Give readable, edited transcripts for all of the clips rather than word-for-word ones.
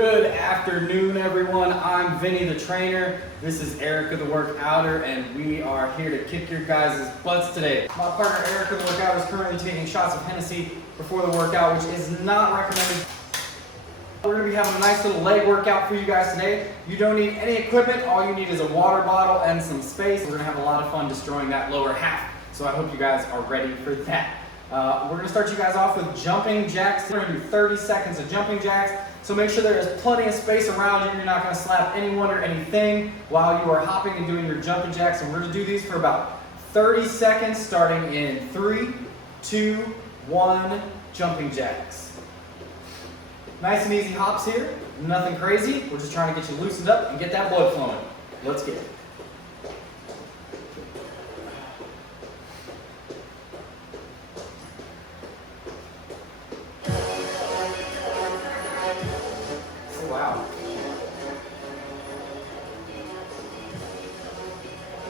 Good afternoon, everyone. I'm Vinny, the trainer. This is Erika, the workouter, and we are here to kick your guys' butts today. My partner, Erika, the workouter, is currently taking shots of Hennessy before the workout, which is not recommended. We're going to be having a nice little leg workout for you guys today. You don't need any equipment. All you need is a water bottle and some space. We're going to have a lot of fun destroying that lower half. So I hope you guys are ready for that. We're going to start you guys off with jumping jacks. We're going to do 30 seconds of jumping jacks. So make sure there is plenty of space around you. You're not going to slap anyone or anything while you are hopping and doing your jumping jacks. And we're going to do these for about 30 seconds, starting in 3, 2, 1, jumping jacks. Nice and easy hops here. Nothing crazy. We're just trying to get you loosened up and get that blood flowing. Let's get it. Wow.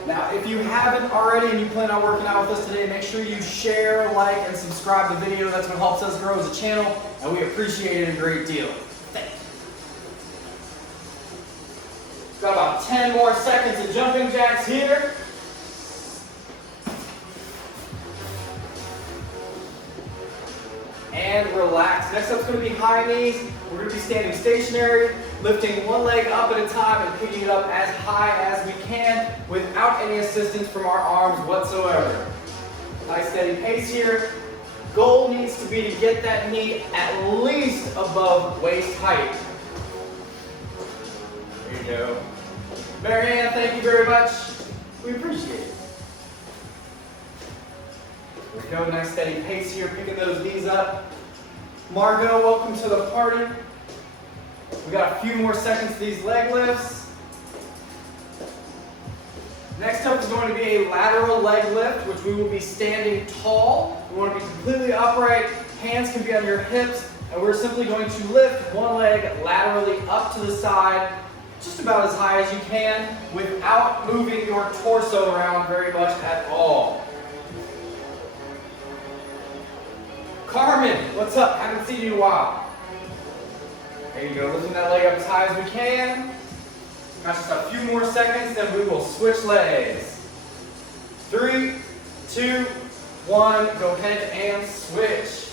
Now, if you haven't already and you plan on working out with us today, make sure you share, like, and subscribe to the video. That's what helps us grow as a channel, and we appreciate it a great deal. Thank you. Got about 10 more seconds of jumping jacks here. And relax. Next up is going to be high knees. We're going to be standing stationary, lifting one leg up at a time and picking it up as high as we can without any assistance from our arms whatsoever. Nice steady pace here. Goal needs to be to get that knee at least above waist height. There you go. Marianne, thank you very much. We appreciate it. There we go, nice steady pace here, picking those knees up. Margot, welcome to the party. We got a few more seconds of these leg lifts. Next up is going to be a lateral leg lift, which we will be standing tall. We want to be completely upright, hands can be on your hips, and we're simply going to lift one leg laterally up to the side, just about as high as you can, without moving your torso around very much at all. Carmen, what's up? Haven't seen you in a while. There you go, lifting that leg up as high as we can. Got just a few more seconds, then we will switch legs. 3, 2, 1, go ahead and switch.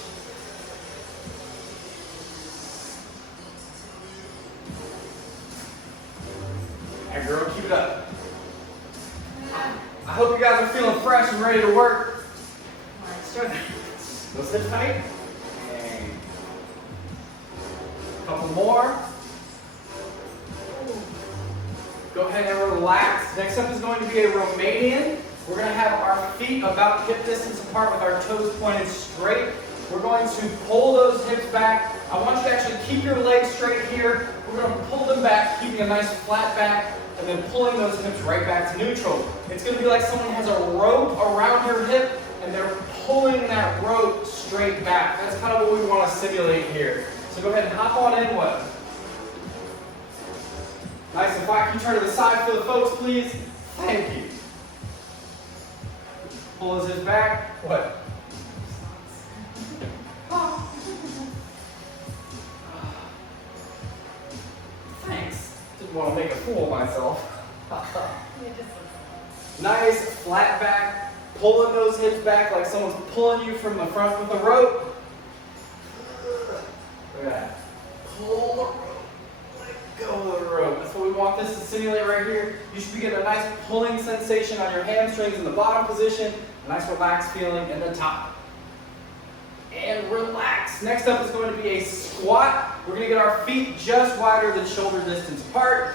And girl, keep it up. I hope you guys are feeling fresh and ready to work. Let's sit tight. And a couple more. Go ahead and relax. Next up is going to be a Romanian. We're going to have our feet about hip distance apart with our toes pointed straight. We're going to pull those hips back. I want you to actually keep your legs straight here. We're going to pull them back, keeping a nice flat back, and then pulling those hips right back to neutral. It's going to be like someone has a rope around your hip, and they're pulling that rope straight back. That's kind of what we want to simulate here. So go ahead and hop on in, what? Nice and flat. Can you turn to the side for the folks, please? Thank you. Pull his hips back. What? Thanks. Didn't want to make a fool of myself. Nice flat back. Pulling those hips back like someone's pulling you from the front with a rope. Look at that. Pull the rope. Let go of the rope. That's what we want this to simulate right here. You should be getting a nice pulling sensation on your hamstrings in the bottom position. A nice relaxed feeling in the top. And relax. Next up is going to be a squat. We're going to get our feet just wider than shoulder distance apart.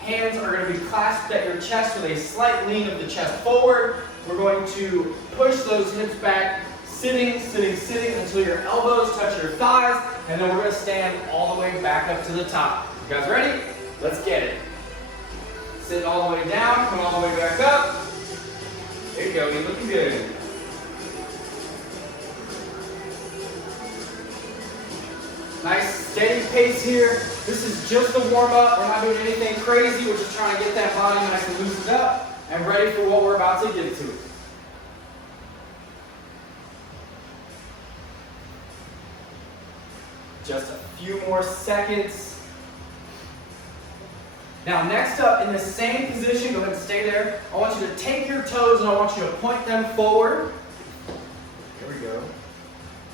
Hands are going to be clasped at your chest with a slight lean of the chest forward. We're going to push those hips back, sitting until your elbows touch your thighs, and then we're going to stand all the way back up to the top. You guys ready? Let's get it. Sit all the way down, come all the way back up. There you go, you're looking good. Nice steady pace here. This is just a warm up. We're not doing anything crazy. We're just trying to get that body nice and loosened up and ready for what we're about to get to. Just a few more seconds. Now next up, in the same position, go ahead and stay there. I want you to take your toes and I want you to point them forward. Here we go.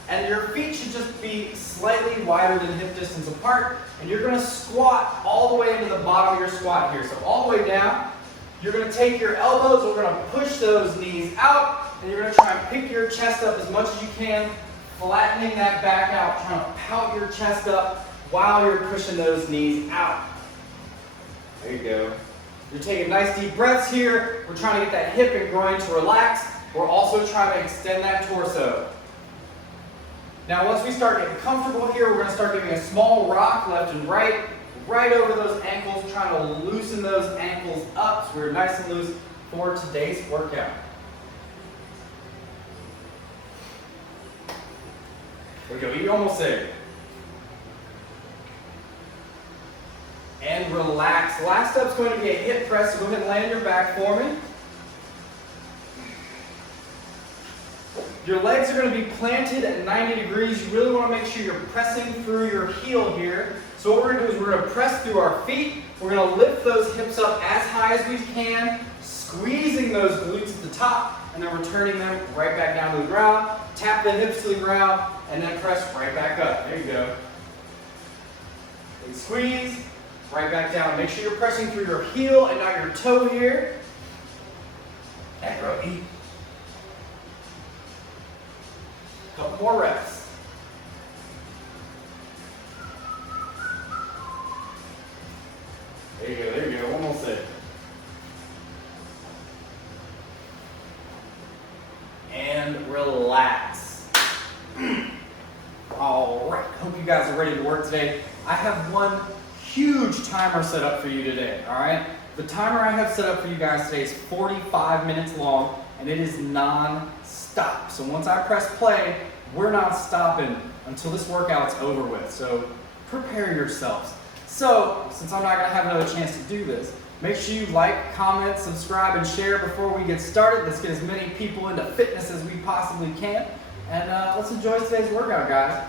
And your feet should just be slightly wider than hip distance apart. And you're going to squat all the way into the bottom of your squat here. So all the way down. You're going to take your elbows, we're going to push those knees out, and you're going to try and pick your chest up as much as you can, flattening that back out, trying to pout your chest up while you're pushing those knees out. There you go. You're taking nice deep breaths here. We're trying to get that hip and groin to relax. We're also trying to extend that torso. Now once we start getting comfortable here, we're going to start giving a small rock left and right over those ankles, trying to loosen those ankles up so we're nice and loose for today's workout. There we go, you're almost there. And relax. Last up is going to be a hip press, so go ahead and lay on your back for me. Your legs are going to be planted at 90 degrees. You really want to make sure you're pressing through your heel here. So what we're going to do is we're going to press through our feet. We're going to lift those hips up as high as we can, squeezing those glutes at the top, and then returning them right back down to the ground. Tap the hips to the ground, and then press right back up. There you go. And squeeze, right back down. Make sure you're pressing through your heel and not your toe here. And row E. Couple more reps. There you go, almost there. And relax. All right, hope you guys are ready to work today. I have one huge timer set up for you today, all right? The timer I have set up for you guys today is 45 minutes long, and it is non-stop. So once I press play, we're not stopping until this workout's over with. So prepare yourselves. So, since I'm not going to have another chance to do this, make sure you like, comment, subscribe, and share before we get started. Let's get as many people into fitness as we possibly can. And let's enjoy today's workout, guys.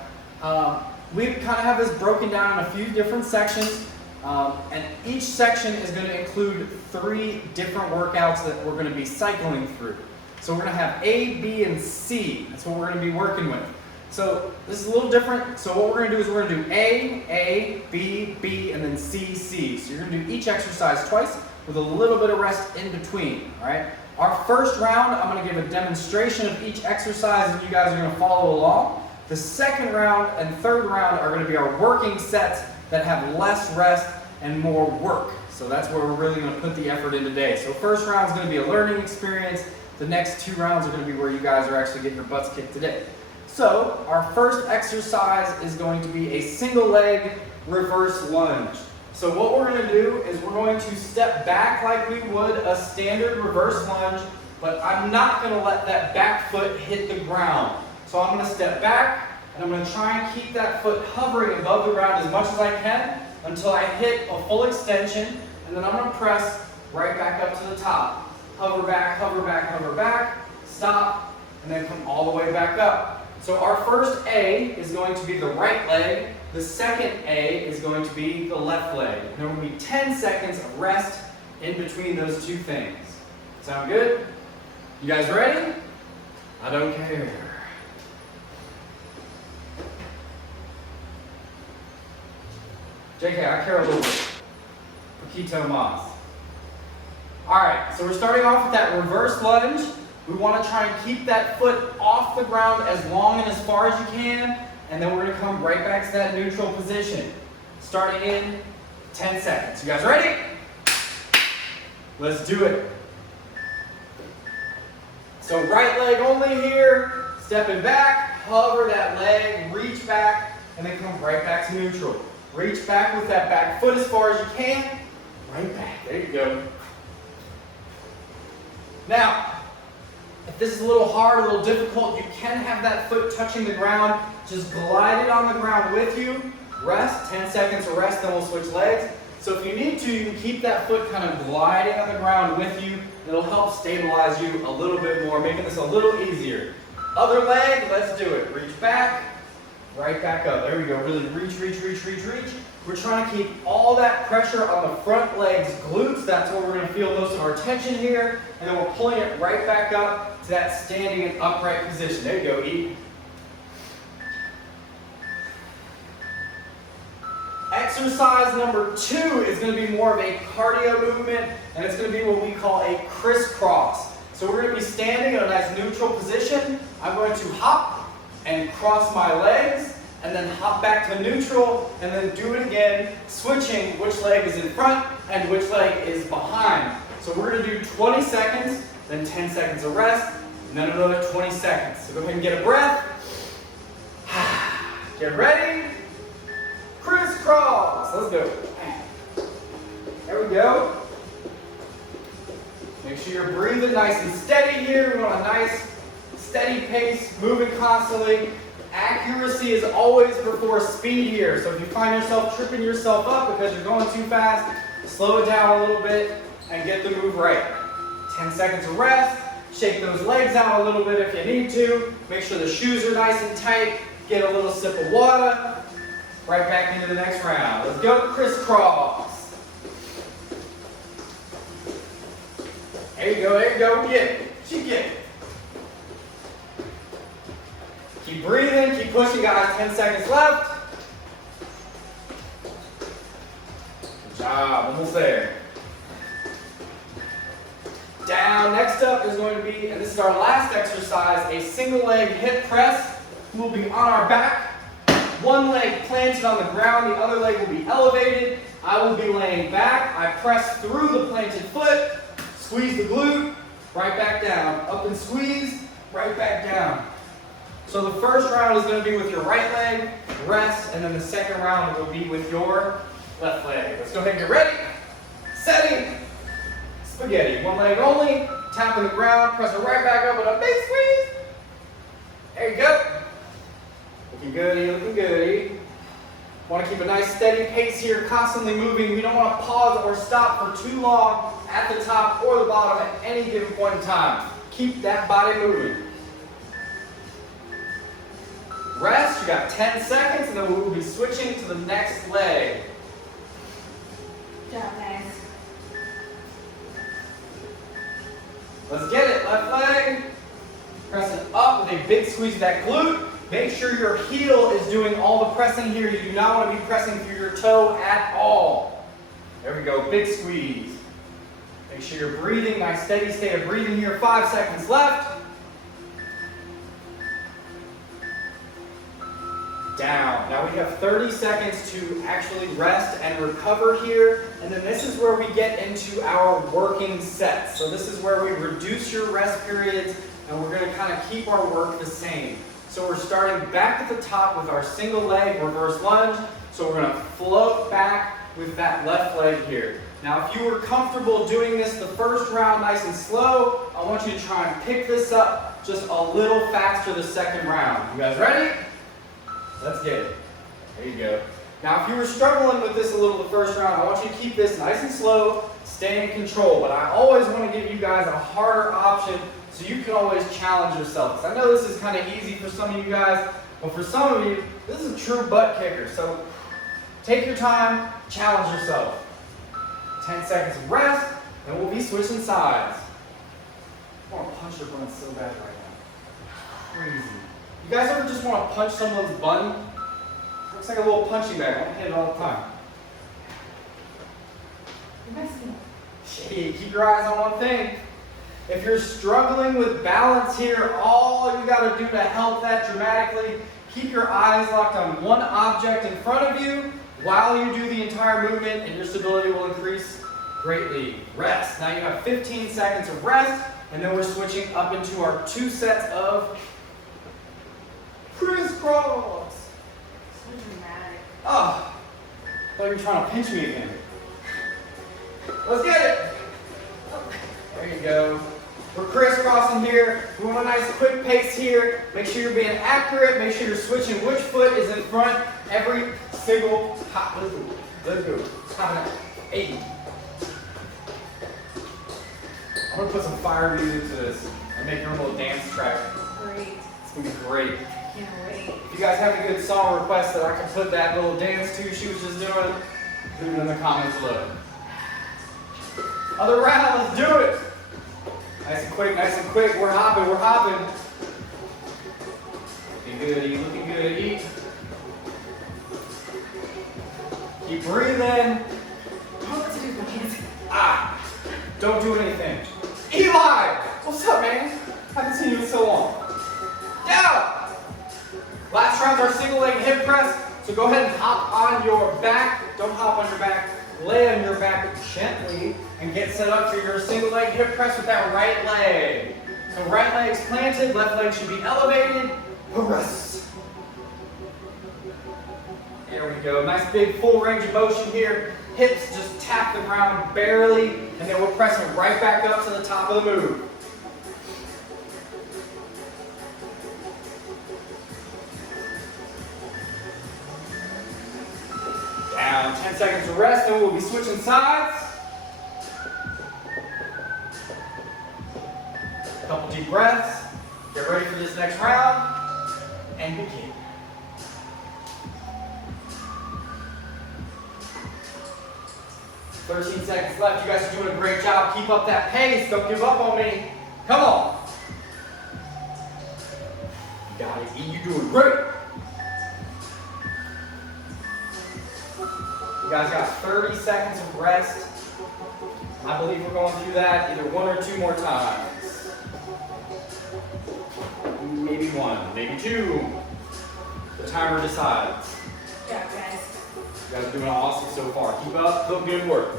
We kind of have this broken down in a few different sections. And each section is going to include 3 different workouts that we're going to be cycling through. So we're going to have A, B, and C. That's what we're going to be working with. So this is a little different. So what we're going to do is we're going to do A, B, B, and then C, C. So you're going to do each exercise twice with a little bit of rest in between. All right. Our first round, I'm going to give a demonstration of each exercise, and you guys are going to follow along. The second round and third round are going to be our working sets that have less rest and more work. So that's where we're really going to put the effort in today. So first round is going to be a learning experience. The next 2 rounds are going to be where you guys are actually getting your butts kicked today. So our first exercise is going to be a single leg reverse lunge. So what we're going to do is we're going to step back like we would a standard reverse lunge, but I'm not going to let that back foot hit the ground. So I'm going to step back and I'm going to try and keep that foot hovering above the ground as much as I can until I hit a full extension, and then I'm going to press right back up to the top. Hover back, hover back, hover back, stop, and then come all the way back up. So our first A is going to be the right leg. The second A is going to be the left leg. There will be 10 seconds of rest in between those 2 things. Sound good? You guys ready? I don't care. JK, I care a little bit. Poquito más. Alright, so we're starting off with that reverse lunge. We want to try and keep that foot off the ground as long and as far as you can, and then we're going to come right back to that neutral position. Starting in 10 seconds. You guys ready? Let's do it. So right leg only here, stepping back, hover that leg, reach back, and then come right back to neutral. Reach back with that back foot as far as you can, right back. There you go. Now, if this is a little hard, a little difficult, you can have that foot touching the ground. Just glide it on the ground with you. Rest, 10 seconds of rest, then we'll switch legs. So if you need to, you can keep that foot kind of gliding on the ground with you. It'll help stabilize you a little bit more, making this a little easier. Other leg, let's do it. Reach back, right back up. There we go. Really reach, reach, reach, reach, reach. We're trying to keep all that pressure on the front legs, glutes. That's where we're going to feel most of our tension here. And then we're pulling it right back up to that standing and upright position. There you go, E. Exercise number 2 is going to be more of a cardio movement, and it's going to be what we call a crisscross. So we're going to be standing in a nice neutral position. I'm going to hop and cross my legs, and then hop back to neutral, and then do it again, switching which leg is in front and which leg is behind. So we're going to do 20 seconds, then 10 seconds of rest, and then another 20 seconds. So go ahead and get a breath. Get ready. Crisscross. Let's go. There we go. Make sure you're breathing nice and steady here. We want a nice, steady pace, moving constantly. Accuracy is always before speed here. So if you find yourself tripping yourself up because you're going too fast, slow it down a little bit and get the move right. 10 seconds of rest. Shake those legs out a little bit if you need to. Make sure the shoes are nice and tight. Get a little sip of water. Right back into the next round. Let's go crisscross. There you go, there you go. Get it. She get it. Keep breathing, keep pushing, guys. 10 seconds left. Good job, almost there. Down. Next up is going to be, and this is our last exercise, a single leg hip press. We'll be on our back. One leg planted on the ground, the other leg will be elevated. I will be laying back. I press through the planted foot, squeeze the glute, right back down. Up and squeeze, right back down. So the first round is going to be with your right leg, rest, and then the second round will be with your left leg. Let's go ahead and get ready. Setting. Spaghetti. One leg only, tapping the ground, press it right back up with a big squeeze. There you go. Looking goody, looking goody. Want to keep a nice steady pace here, constantly moving. We don't want to pause or stop for too long at the top or the bottom at any given point in time. Keep that body moving. Rest, you got 10 seconds, and then we will be switching to the next leg. Good job, guys. Let's get it, left leg. Press it up with a big squeeze of that glute. Make sure your heel is doing all the pressing here. You do not want to be pressing through your toe at all. There we go, big squeeze. Make sure you're breathing, nice steady state of breathing here. 5 seconds left. Down. Now we have 30 seconds to actually rest and recover here. And then this is where we get into our working sets. So this is where we reduce your rest periods, and we're going to kind of keep our work the same. So we're starting back at the top with our single leg reverse lunge. So we're going to float back with that left leg here. Now if you were comfortable doing this the first round nice and slow, I want you to try and pick this up just a little faster the second round. You guys ready? Let's get it. There you go. Now if you were struggling with this a little the first round, I want you to keep this nice and slow, stay in control. But I always want to give you guys a harder option so you can always challenge yourself. I know this is kind of easy for some of you guys, but for some of you, this is a true butt kicker. So take your time, challenge yourself. 10 seconds of rest, and we'll be switching sides. I want to punch your bun so bad right now. Crazy. You guys ever just want to punch someone's bun? Looks like a little punching bag. I want to hit it all the time. Keep your eyes on one thing. If you're struggling with balance here, all you got to do to help that dramatically, keep your eyes locked on one object in front of you while you do the entire movement, and your stability will increase greatly. Rest. Now you have 15 seconds of rest, and then we're switching up into our 2 sets of crisscross. So dramatic. Oh, I thought you were trying to pinch me again. Let's get it. There you go. We're crisscrossing here. We want a nice quick pace here. Make sure you're being accurate. Make sure you're switching which foot is in front every single hop. Let's go. Let's go. Hop it. 8. I'm going to put some fire music to this and make your own little dance track. Great. It's going to be great. Can't wait. If you guys have a good song request that I can put that little dance to she was just doing, leave it in the comments below. Other round, let's do it. Nice and quick, nice and quick. We're hopping, we're hopping. Looking good, E, looking good, E. Keep breathing. Don't do anything. Eli! What's up, man? Haven't seen you in so long. Down! Last round's our single leg hip press. So go ahead and hop on your back. Don't hop on your back. Lay on your back gently and get set up for your single leg hip press with that right leg. So right leg's planted, left leg should be elevated. Press. There we go. Nice big full range of motion here. Hips just tap the ground barely, and then we're pressing right back up to the top of the move. Down, 10 seconds of rest, and we'll be switching sides. A couple deep breaths. Get ready for this next round, and begin. "13 seconds left. You guys are doing a great job. Keep up that pace. Don't give up on me. Come on. You got it, E. You're doing great. You guys got 30 seconds of rest. I believe we're going to do that either one or two more times. Maybe one, maybe two. The timer decides. Good job, guys. You guys are doing awesome so far. Keep up the good work.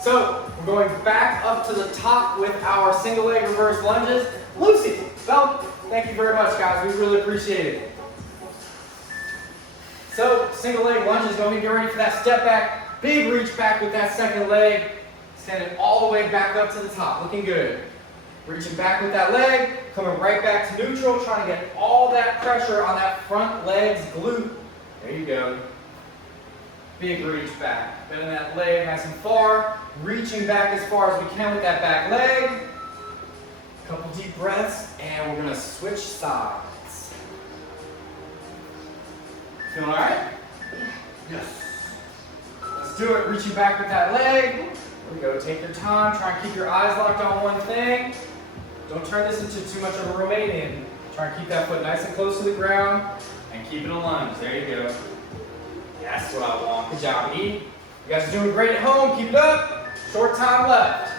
So, we're going back up to the top with our single leg reverse lunges. Lucy, well, thank you very much, guys. We really appreciate it. So, single leg lunges, go ahead and get ready for that step back. Big reach back with that second leg. Standing all the way back up to the top. Looking good. Reaching back with that leg. Coming right back to neutral. Trying to get all that pressure on that front leg's glute. There you go. Big reach back. Bending that leg nice and far. Reaching back as far as we can with that back leg. Couple deep breaths, and we're gonna switch sides. Feeling all right? Yes. Let's do it. Reaching back with that leg. There we go. Take your time. Try and keep your eyes locked on one thing. Don't turn this into too much of a Romanian. Try and keep that foot nice and close to the ground, and keep it a lunge. There you go. That's what I want. Good job, E. You guys are doing great at home. Keep it up. Short time left.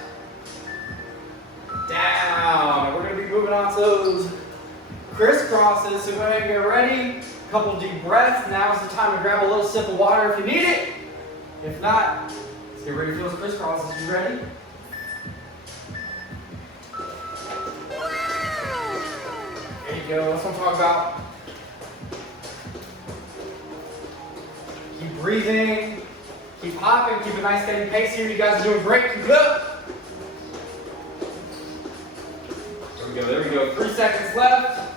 Down. We're going to be moving on to those crisscrosses. So go ahead and get ready. Couple deep breaths. Now's the time to grab a little sip of water if you need it. If not, let's get ready for those crisscrosses. You ready? There you go. That's what I'm talking about. Keep breathing, keep hopping, keep a nice steady pace here. You guys are doing great. Keep it up. There we go, there we go. 3 seconds left.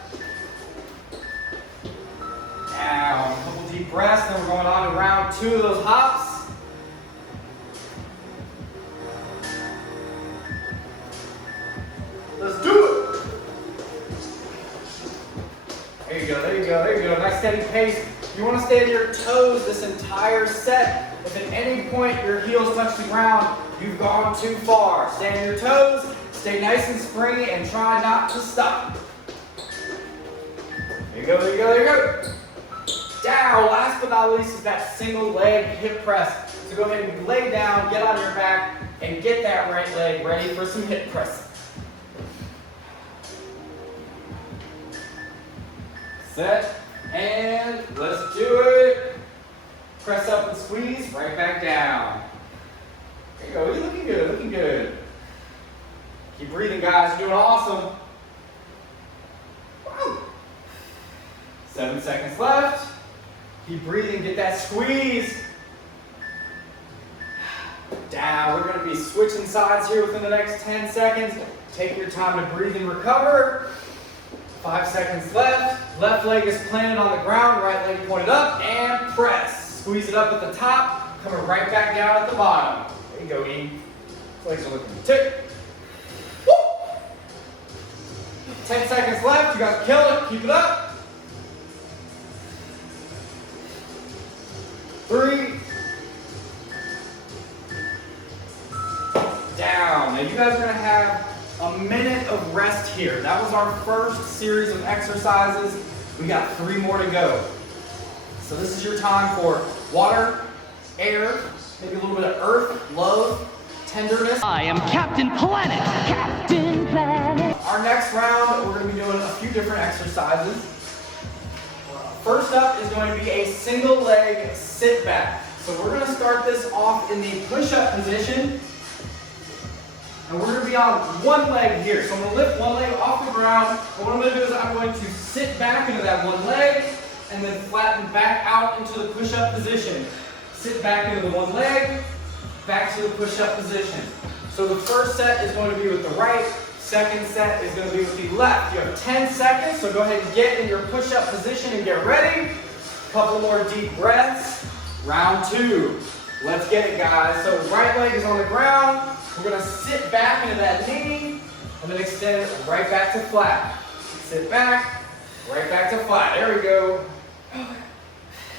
Now, a couple deep breaths, then we're going on to round 2 of those hops. Let's do it. There you go, there you go, there you go. Nice steady pace. You want to stay on your toes this entire set. If at any point your heels touch the ground, you've gone too far. Stay on your toes, stay nice and springy, and try not to stop. There you go, there you go, there you go. Down. Last but not least is that single leg hip press. So go ahead and lay down, get on your back, and get that right leg ready for some hip press. Set. And let's do it. Press up and squeeze, right back down. There you go, you're looking good, looking good. Keep breathing, guys, you're doing awesome. Woo. 7 seconds left. Keep breathing, get that squeeze. Down, we're gonna be switching sides here within the next 10 seconds. Take your time to breathe and recover. 5 seconds left. Left leg is planted on the ground, right leg pointed up, and press. Squeeze it up at the top, coming right back down at the bottom. There you go, E. Legs are looking tick. Woo! 10 seconds left. You guys kill it. Keep it up. guys are gonna have a minute of rest here. That was our first series of exercises. We got 3 more to go. So this is your time for water, air, maybe a little bit of earth, love, tenderness. I am Captain Planet. Captain Planet. Our next round, we're gonna be doing a few different exercises. First up is going to be a single leg sit back. So we're gonna start this off in the push-up position. And we're gonna be on one leg here. So I'm gonna lift one leg off the ground. And what I'm gonna do is I'm going to sit back into that one leg and then flatten back out into the push-up position. Sit back into the one leg, back to the push-up position. So the first set is going to be with the right, second set is going to be with the left. You have 10 seconds, so go ahead and get in your push-up position and get ready. A couple more deep breaths. Round 2. Let's get it, guys. So right leg is on the ground. We're going to sit back into that knee and then extend it right back to flat. Sit back, right back to flat. There we go.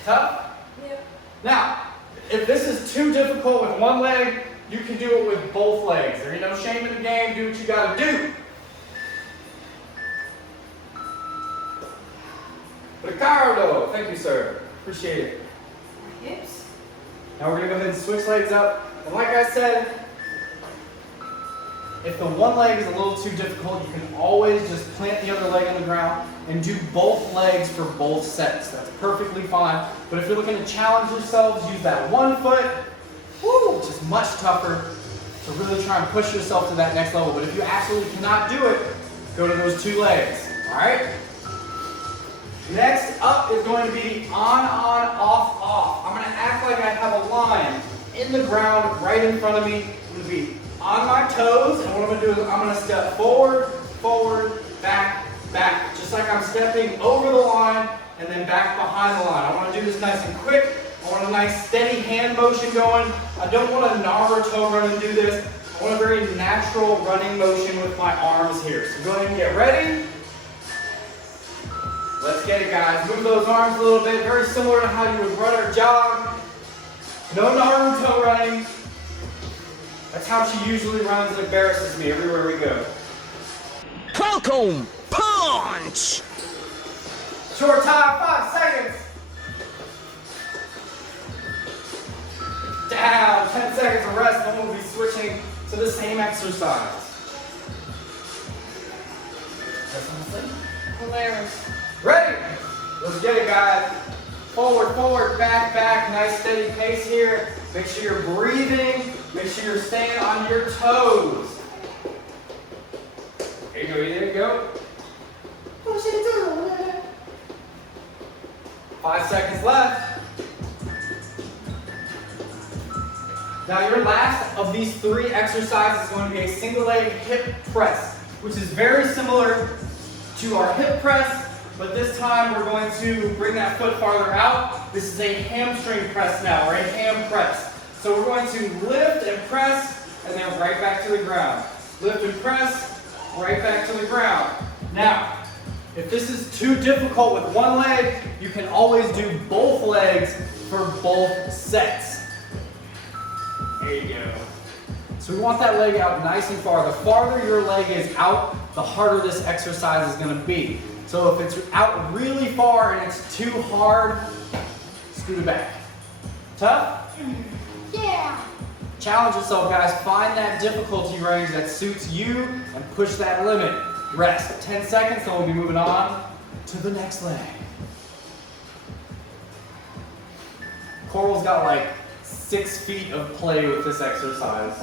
Tough? Yep. Now, if this is too difficult with one leg, you can do it with both legs. There ain't no shame in the game. Do what you gotta do. Ricardo, thank you, sir. Appreciate it. Hips. Now we're gonna go ahead and switch legs up. And like I said, if the one leg is a little too difficult, you can always just plant the other leg on the ground and do both legs for both sets. That's perfectly fine. But if you're looking to challenge yourselves, use that one foot, which is much tougher to really try and push yourself to that next level. But if you absolutely cannot do it, go to those 2 legs, all right? Next up is going to be on, off, off. I'm gonna act like I have a line in the ground right in front of me. I'm gonna be on my toes, and what I'm gonna do is I'm gonna step forward, forward, back, back. Just like I'm stepping over the line and then back behind the line. I wanna do this nice and quick. I want a nice steady hand motion going. I don't want a Naruto run and do this. I want a very natural running motion with my arms here. So go ahead and get ready. Let's get it, guys. Move those arms a little bit, very similar to how you would run or jog. No Naruto running. That's how she usually runs. It embarrasses me everywhere we go. Welcome, punch! Short time, 5 seconds. Down, 10 seconds of rest, then we'll be switching to the same exercise. Hilarious. Ready? Let's get it, guys. Forward, forward, back, back. Nice steady pace here. Make sure you're breathing. Make sure you're staying on your toes. There you go, there you go. Push it through. 5 seconds left. Now your last of these 3 exercises is going to be a single leg hip press, which is very similar to our hip press, but this time we're going to bring that foot farther out. This is a hamstring press now, or a ham press. So we're going to lift and press, and then right back to the ground. Lift and press, right back to the ground. Now, if this is too difficult with one leg, you can always do both legs for both sets. There you go. So we want that leg out nice and far. The farther your leg is out, the harder this exercise is going to be. So if it's out really far and it's too hard, scoot it back. Tough? Yeah. Challenge yourself, guys. Find that difficulty range that suits you and push that limit. Rest. 10 seconds, then we'll be moving on to the next leg. Coral's got like 6 feet of play with this exercise.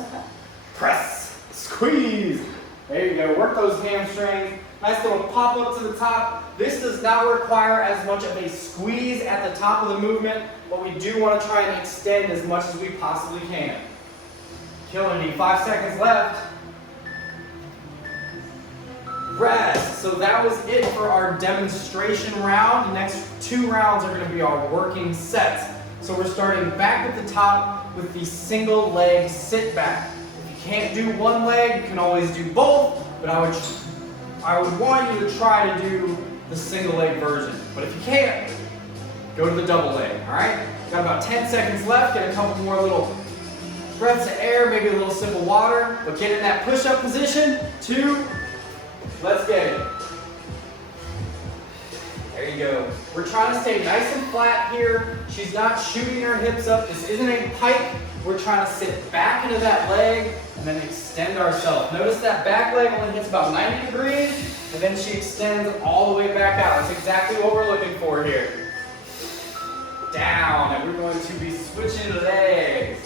Press, squeeze. There you go, work those hamstrings. Nice little pop up to the top. This does not require as much of a squeeze at the top of the movement, but we do want to try and extend as much as we possibly can. Killing me, 5 seconds left. Rest. So that was it for our demonstration round. The next 2 rounds are going to be our working sets. So we're starting back at the top with the single leg sit back. If you can't do one leg, you can always do both, but I would want you to try to do the single leg version. But if you can't, go to the double leg, all right? Got about 10 seconds left, get a couple more little breaths of air, maybe a little sip of water, but get in that push-up position. 2, let's get it. There you go. We're trying to stay nice and flat here. She's not shooting her hips up. This isn't a pike. We're trying to sit back into that leg and then extend ourselves. Notice that back leg only hits about 90 degrees, and then she extends all the way back out. That's exactly what we're looking for here. Down, and we're going to be switching legs.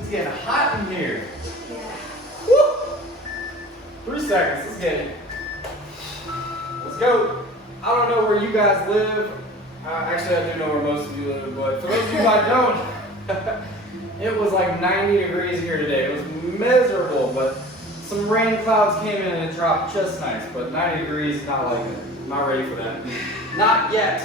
It's getting hot in here. Yeah. Woo! 3 seconds, let's get it. Let's go. I don't know where you guys live. Actually, I do know where most of you live, but for those of you I don't, it was like 90 degrees here today. It was miserable, but some rain clouds came in and it dropped just nice. But 90 degrees, not like it. Not ready for that. Not yet.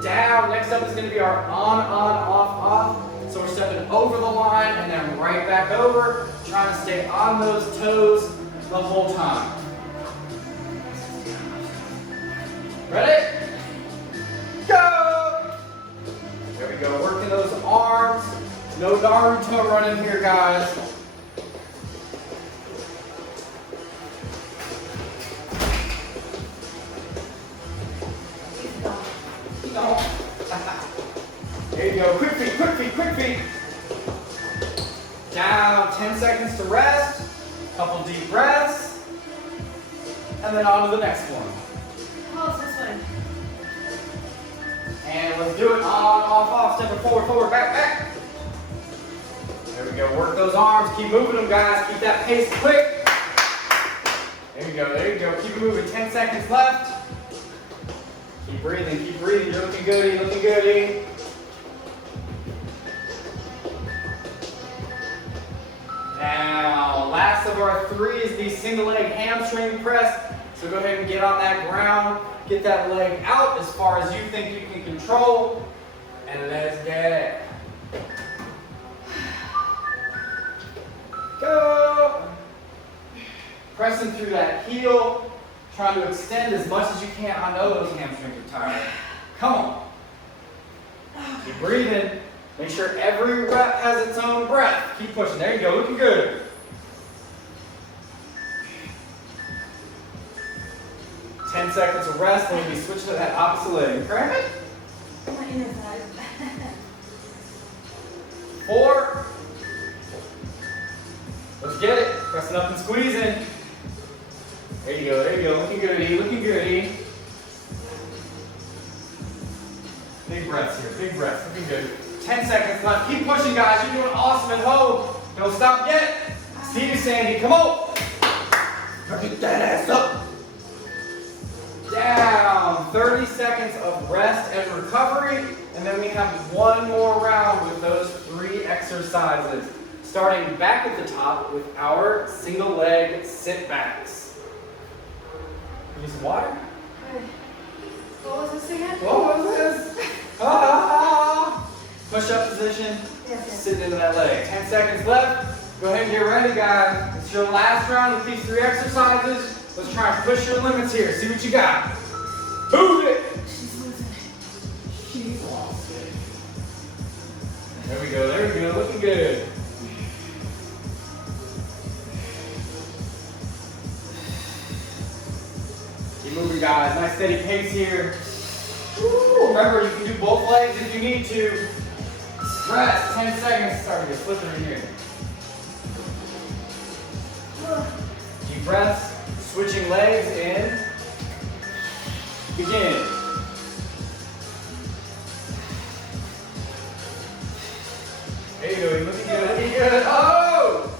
Down. Next up is going to be our on, off, off. So we're stepping over the line and then right back over, trying to stay on those toes the whole time. Ready? Go! There we go, working those arms. No Naruto running here, guys. No. There you go, quick feet, quick feet, quick feet. Down, 10 seconds to rest. Couple deep breaths. And then on to the next one. Oh, it's this one. And let's do it on, off, stepping forward, forward, back, back. There we go, work those arms, keep moving them, guys. Keep that pace quick. There you go, keep it moving. 10 seconds left. Keep breathing, you're looking goody, looking goody. Now, last of our 3 is the single leg hamstring press. So go ahead and get on that ground, get that leg out as far as you think you can control, and let's get it. Go! Pressing through that heel, trying to extend as much as you can. I know those hamstrings are tired. Come on. Keep breathing. Make sure every rep has its own breath. Keep pushing. There you go, looking good. 10 seconds of rest, and we'll be switching to that opposite leg. Grab it. My inner side. 4. Let's get it. Pressing up and squeezing. There you go, looking goody, looking goody. Big breaths here, big breaths, looking good. 10 seconds left, keep pushing guys, you're doing awesome at home. Don't stop yet. See you, Sandy, come on. Get that ass up. Down, 30 seconds of rest and recovery, and then we have one more round with those 3 exercises. Starting back at the top with our single leg sit backs. Need some water? What was this again? What was this? Ah! Push up position, Yes. sitting into that leg. 10 seconds left. Go ahead and get ready, guys. It's your last round with these 3 exercises. Let's try and push your limits here. See what you got. Move it. She's losing. She's lost it. There we go, looking good. Keep moving, guys. Nice steady pace here. Woo. Remember, you can do both legs if you need to. Rest. 10 seconds. Sorry, to get slippery in here. Deep breaths. Switching legs in. Begin. There you go. You're looking good. Looking good. Oh!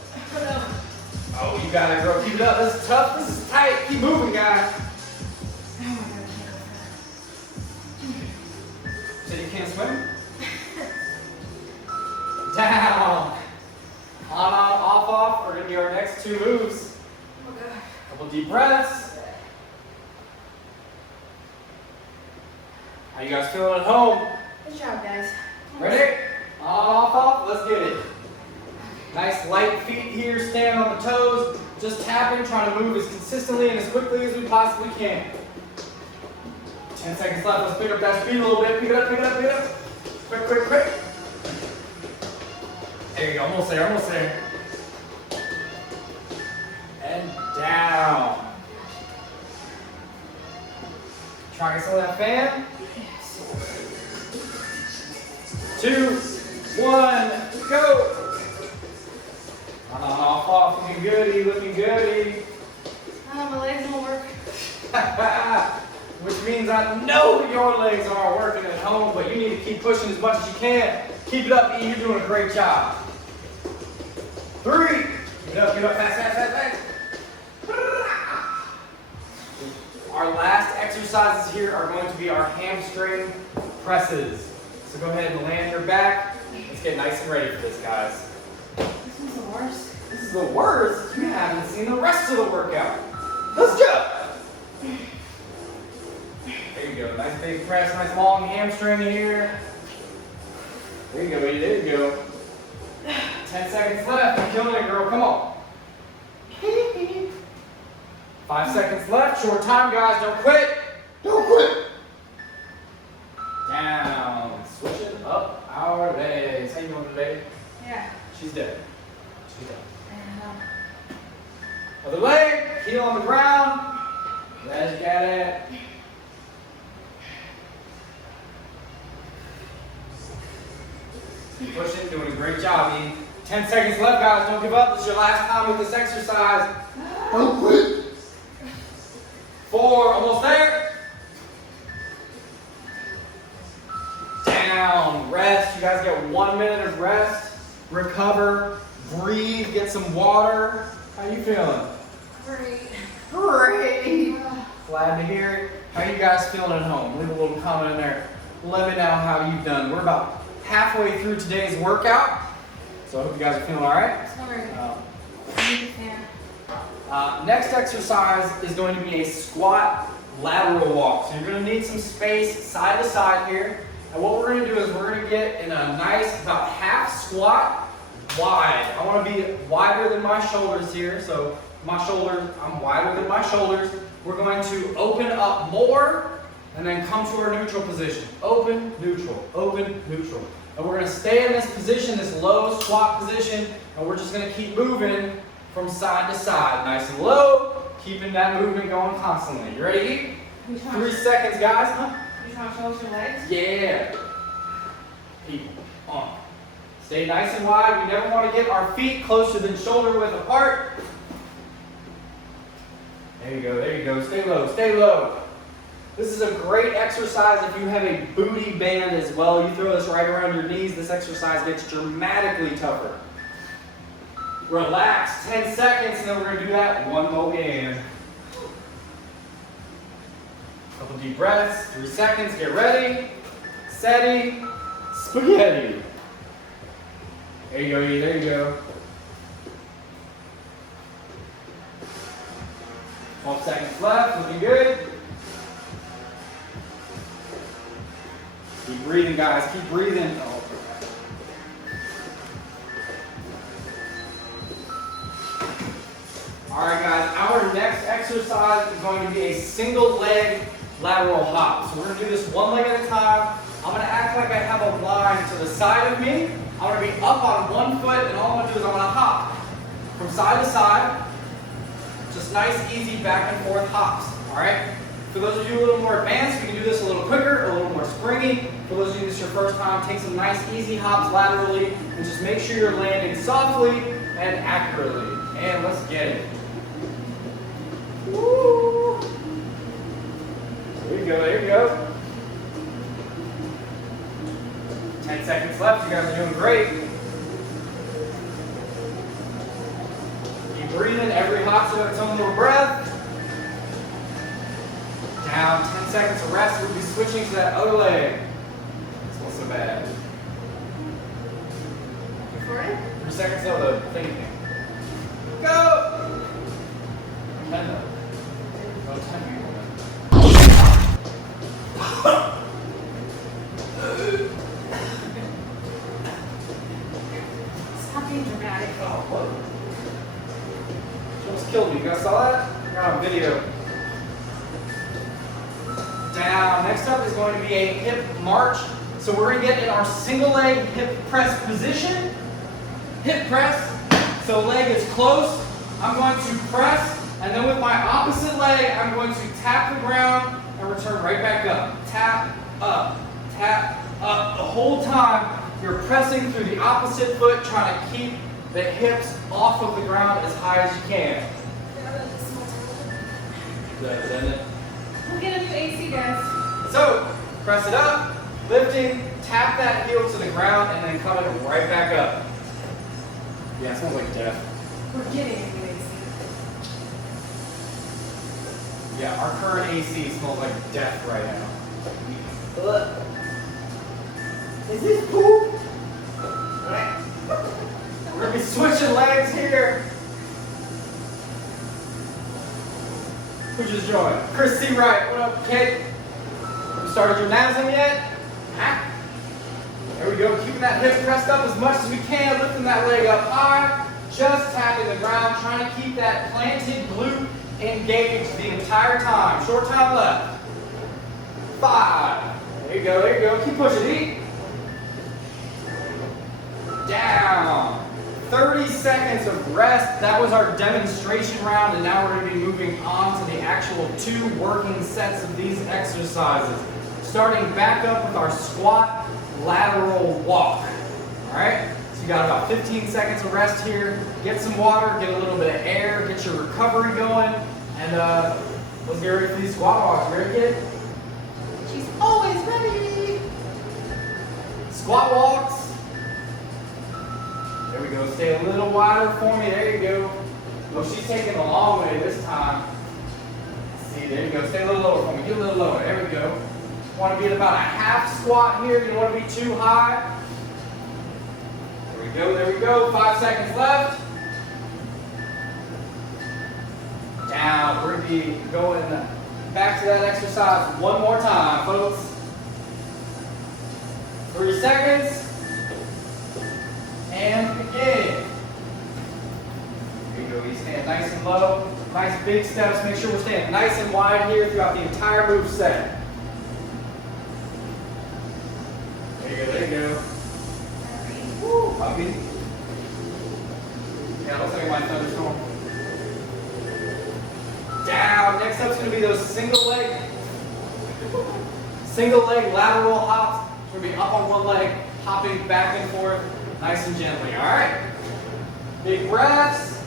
Oh, you got it, girl. Keep it up. This is tough. This is tight. Keep moving, guys. So you can't swim? Down. On, off, off are going to be our next 2 moves. Couple deep breaths. How you guys feeling at home? Good job, guys. Ready? On, off, let's get it. Nice light feet here, stand on the toes, just tapping, trying to move as consistently and as quickly as we possibly can. 10 seconds left, let's pick up that speed a little bit, pick it up, pick it up, pick it up. Quick, quick, quick. There you go, almost there, almost there. And down. Try some of that fan. 2, 1, go. Off, looking goody, looking goody. My legs won't work. Which means I know your legs aren't working at home, but you need to keep pushing as much as you can. Keep it up, E. You're doing a great job. 3. Get up, fast, fast, fast, fast. Our last exercises here are going to be our hamstring presses. So go ahead and land your back. Let's get nice and ready for this, guys. This is the worst. This is the worst. You haven't seen the rest of the workout. Let's go. There you go. Nice big press, nice long hamstring here. There you go, baby. There you go. 10 seconds left. You're killing it, girl. Come on. 5 seconds left. Short time, guys. Don't quit. Don't quit. Down. Switching up our legs. How you doing today? Yeah. She's dead. She's dead. Other leg. Heel on the ground. As you got it. Keep pushing. Doing a great job, E. 10 seconds left, guys. Don't give up. This is your last time with this exercise. Don't quit. 4, almost there. Down, rest. You guys get 1 minute of rest. Recover, breathe, get some water. How you feeling? Great. Great. Glad to hear it. How you guys feeling at home? Leave a little comment in there. Let me know how you've done. We're about halfway through today's workout. So I hope you guys are feeling all right. Sorry. Next exercise is going to be a squat lateral walk. So you're going to need some space side to side here. And what we're going to do is we're going to get in a nice about half squat wide. I want to be wider than my shoulders here. So my shoulders, I'm wider than my shoulders. We're going to open up more and then come to our neutral position. Open, neutral, open, neutral. And we're going to stay in this position, this low squat position, and we're just going to keep moving from side to side, nice and low, keeping that movement going constantly. You ready? 3 seconds, guys. Huh? You trying to close your legs? Yeah. Keep on. Stay nice and wide. We never want to get our feet closer than shoulder width apart. There you go, there you go. Stay low, stay low. This is a great exercise if you have a booty band as well. You throw this right around your knees, this exercise gets dramatically tougher. Relax, 10 seconds, and then we're going to do that one more again. Couple deep breaths, 3 seconds, get ready, steady, spaghetti. There you go, there you go. 12 seconds left, looking good. Keep breathing, guys, keep breathing. Oh. All right, guys, our next exercise is going to be a single leg lateral hop. So we're gonna do this one leg at a time. I'm gonna act like I have a line to the side of me. I'm gonna be up on one foot, and all I'm gonna do is I'm gonna hop from side to side. Just nice, easy back and forth hops, all right? For those of you a little more advanced, you can do this a little quicker, a little more springy. For those of you this is your first time, take some nice, easy hops laterally, and just make sure you're landing softly and accurately. And let's get it. Woo! There you go, there you go. 10 seconds left, you guys are doing great. Keep breathing, every hop's its own little breath. Down, 10 seconds of rest, we'll be switching to that other leg. It's not so bad. Recorded? 3 seconds of the thingy thing. Go! 10 though. Oh, 10 people then. Stop being dramatic. Oh, what? She almost killed me. You guys saw that? I got on video. Down. Next up is going to be a hip march. So we're going to get in our single leg hip press position. hip press. So leg is close. I'm going to press, and then with my opposite leg, I'm going to tap the ground and return right back up. Tap, up, tap, up. The whole time, you're pressing through the opposite foot, trying to keep the hips off of the ground as high as you can. We'll get a new AC, guys. So, press it up, lifting, tap that heel to the ground, and then coming right back up. Yeah, it smells like death. We're getting a new AC. Yeah, our current AC smells like death right now. Is this poop? We're gonna be switching legs here. Who just joined? Chris C. Wright, what up, kid? You started your NASM yet? Huh? There we go, keeping that hip pressed up as much as we can, lifting that leg up high, just tapping the ground, trying to keep that planted glute engaged the entire time. Short time left. 5. There you go, there you go. Keep pushing, eat. Down. 30 seconds of rest. That was our demonstration round, and now we're going to be moving on to the actual 2 working sets of these exercises. Starting back up with our squat lateral walk. All right? So you got about 15 seconds of rest here. Get some water, get a little bit of air, get your recovery going, and let's get ready for these squat walks. You ready, kid? She's always ready. Squat walks. There we go. Stay a little wider for me. There you go. Well, she's taking the long way this time. See, there you go. Stay a little lower for me. Get a little lower. There we go. Want to be at about a half squat here. You don't want to be too high. There we go. There we go. 5 seconds left. Down. We're going to be going back to that exercise one more time, folks. 3 seconds. And begin. There you go. You stand nice and low. Nice big steps. Make sure we're staying nice and wide here throughout the entire move set. There you go. There you go. Woo, puppy. Yeah, looks like it might thunderstorm. Down. Next up's going to be those single leg lateral hops. We're going to be up on one leg, hopping back and forth. Nice and gently, all right? Big breaths.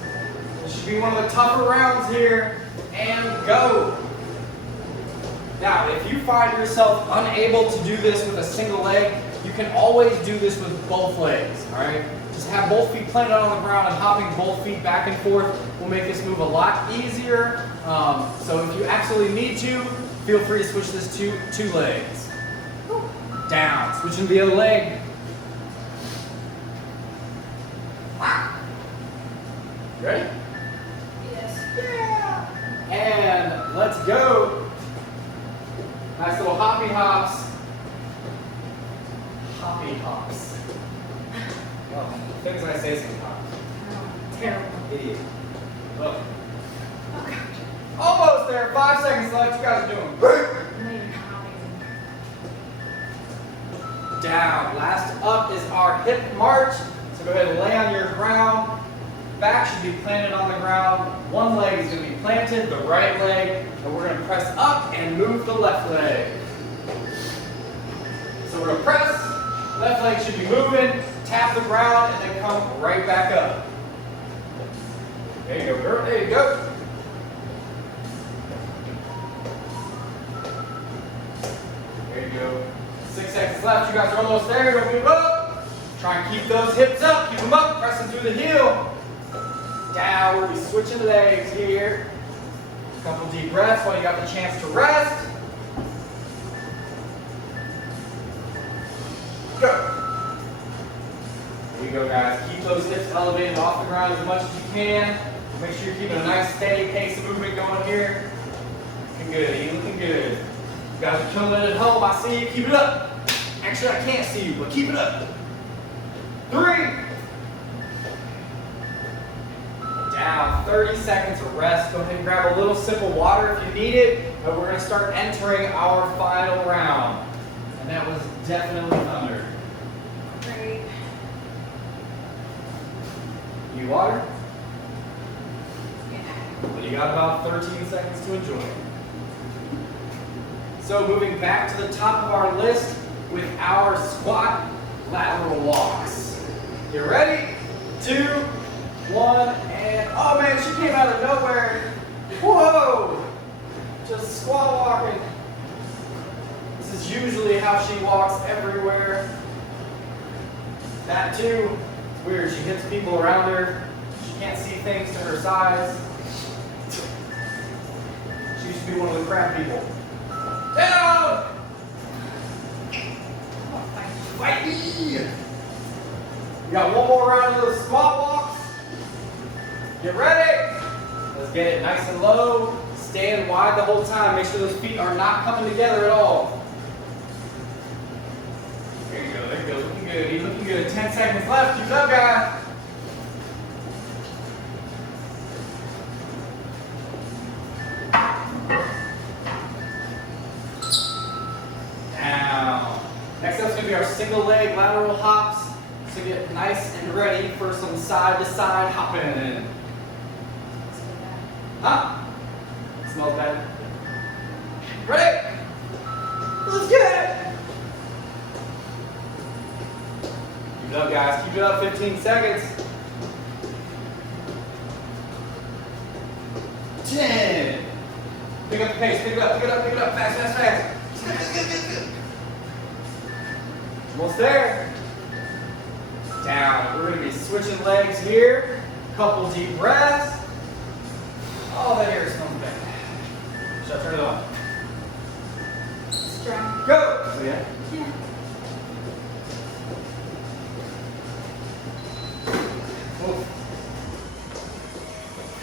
This should be one of the tougher rounds here. And go. Now, if you find yourself unable to do this with a single leg, you can always do this with both legs, all right? Just have both feet planted on the ground and hopping both feet back and forth will make this move a lot easier. So if you absolutely need to, feel free to switch this to 2 legs. Down, switching to the other leg. Ready? Yes. Yeah. And let's go. Nice little hoppy hops. Hoppy hops. Well, things I say sometimes. Oh, terrible. Idiot. Look. Oh, God. Almost there. 5 seconds left. You guys are doing great. No, you're not. Down. Last up is our hip march. So go ahead and lay on your ground. Back should be planted on the ground. One leg is going to be planted, the right leg, and we're going to press up and move the left leg. So we're going to press, left leg should be moving, tap the ground, and then come right back up. There you go, girl. There you go. There you go. 6 seconds left. You guys are almost there. Don't move up. Try and keep those hips up. Keep them up. Pressing through the heel. Down, we'll be switching legs here. A couple deep breaths while you got the chance to rest. Go. There you go, guys. Keep those hips elevated off the ground as much as you can. Make sure you're keeping a nice steady pace of movement going here. Looking good, Ian, looking good. You guys are killing it at home. I see you. Keep it up. Actually, I can't see you, but keep it up. 3. Down, 30 seconds of rest. Go ahead and grab a little sip of water if you need it. But we're going to start entering our final round. And that was definitely thunder. Great. Need water? But you got about 13 seconds to enjoy. So moving back to the top of our list with our squat lateral walks. You ready? 2, 1, and oh man, she came out of nowhere. Whoa! Just squat walking. This is usually how she walks everywhere. That too, it's weird. She hits people around her. She can't see things to her size. She used to be one of the crab people. Down! Fight me! We got one more round of those squat walks. Get ready. Let's get it nice and low. Stand wide the whole time. Make sure those feet are not coming together at all. There you go, there you go. Looking good. You're looking good. 10 seconds left. Keep it up, guys. Next up is going to be our single leg lateral hops. So get nice and ready for some side to side hopping. Huh? Smells bad. Ready? Let's get it! Keep it up, guys. Keep it up. 15 seconds. 10. Pick up the pace. Pick it up. Pick it up. Pick it up. Fast, fast, fast. Almost there. Down. We're going to be switching legs here. Couple deep breaths. Oh, that air smells bad. Shall I turn it on? Strong. Go! Oh, yeah? Yeah. Move.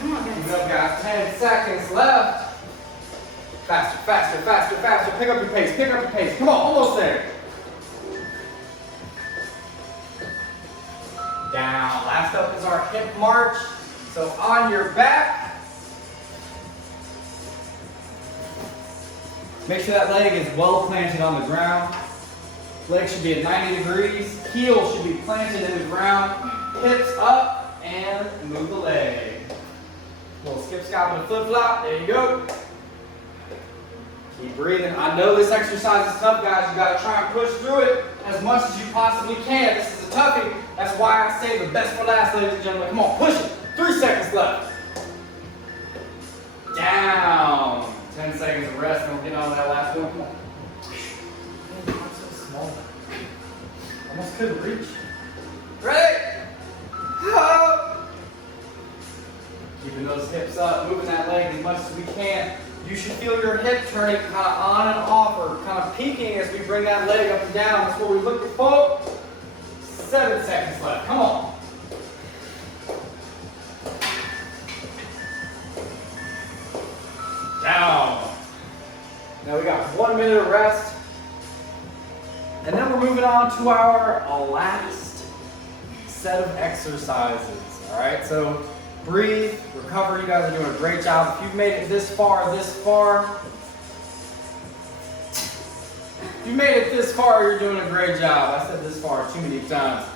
Come on, Keep it guys. up, guys. 10 seconds left. Faster, faster, faster, faster. Pick up your pace. Pick up your pace. Come on, almost there. Down. Last up is our hip march. So on your back. Make sure that leg is well planted on the ground. Leg should be at 90 degrees. Heel should be planted in the ground. Hips up and move the leg. Little skip, scop, and a flip flop. There you go. Keep breathing. I know this exercise is tough, guys. You got to try and push through it as much as you possibly can. This is a toughie. That's why I say the best for last, ladies and gentlemen. Come on, push it. 3 seconds left. Down. 10 seconds of rest, and we'll get on to that last one. Come on. Man, I'm so small. Almost couldn't reach. Ready? Go. Keeping those hips up, moving that leg as much as we can. You should feel your hip turning kind of on and off, or kind of peaking as we bring that leg up and down. That's what we look for. 7 seconds left. Come on. Down. Now we got 1 minute of rest. And then we're moving on to our last set of exercises. All right, so breathe, recover. You guys are doing a great job. If you've made it this far, if you made it this far, you're doing a great job. I said this far too many times,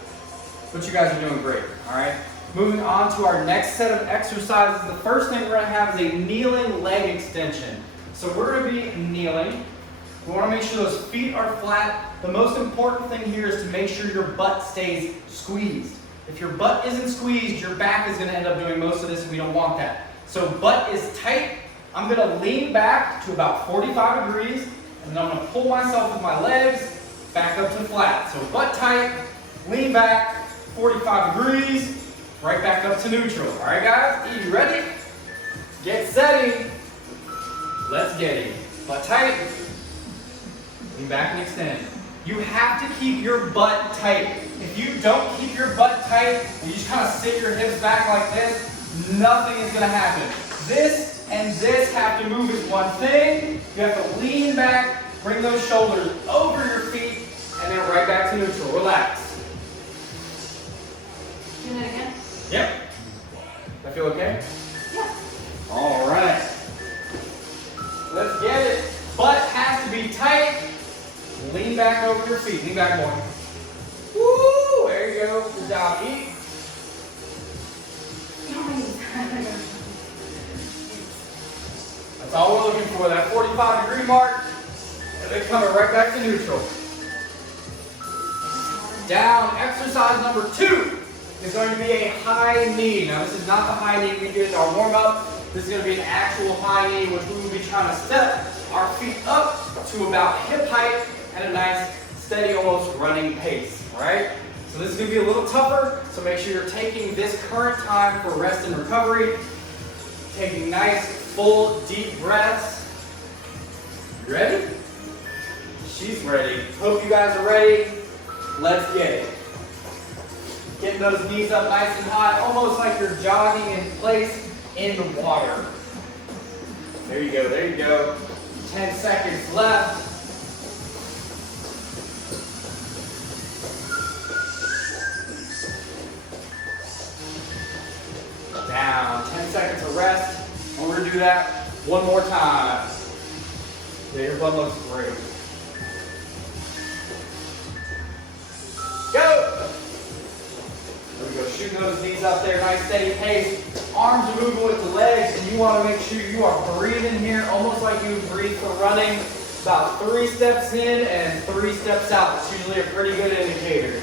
but you guys are doing great. All right. Moving on to our next set of exercises. The first thing we're going to have is a kneeling leg extension. So we're going to be kneeling. We want to make sure those feet are flat. The most important thing here is to make sure your butt stays squeezed. If your butt isn't squeezed, your back is going to end up doing most of this, and we don't want that. So butt is tight. I'm going to lean back to about 45 degrees, and then I'm going to pull myself with my legs back up to flat. So butt tight, lean back, 45 degrees, right back up to neutral. All right, guys? Are you ready? Get setting. Let's get it. Butt tight. Lean back and extend. You have to keep your butt tight. If you don't keep your butt tight, and you just kind of sit your hips back like this, nothing is going to happen. This and this have to move as one thing. You have to lean back, bring those shoulders over your feet, and then right back to neutral. Relax. Do that again? Yep. I feel okay? Yeah. All right. Let's get it. Butt has to be tight. Lean back over your feet. Lean back more. Woo! There you go. Good job. Eat. That's all we're looking for, that 45-degree mark, and then coming right back to neutral. Down, exercise number 2 is going to be a high knee. Now this is not the high knee we did in our warm-up. This is going to be an actual high knee, which we will be trying to step our feet up to about hip height at a nice, steady, almost running pace, all right? So this is going to be a little tougher, so make sure you're taking this current time for rest and recovery, taking nice, full, deep breaths. You ready? She's ready. Hope you guys are ready. Let's get it. Getting those knees up nice and high, almost like you're jogging in place in the water. There you go, there you go. 10 seconds left. Down, 10 seconds of rest. And we're gonna do that one more time. Yeah, your butt looks great. Go! There we go, shooting those knees up there, nice steady pace. Arms are moving with the legs, and you want to make sure you are breathing here, almost like you would breathe for running. About 3 steps in and 3 steps out. That's usually a pretty good indicator.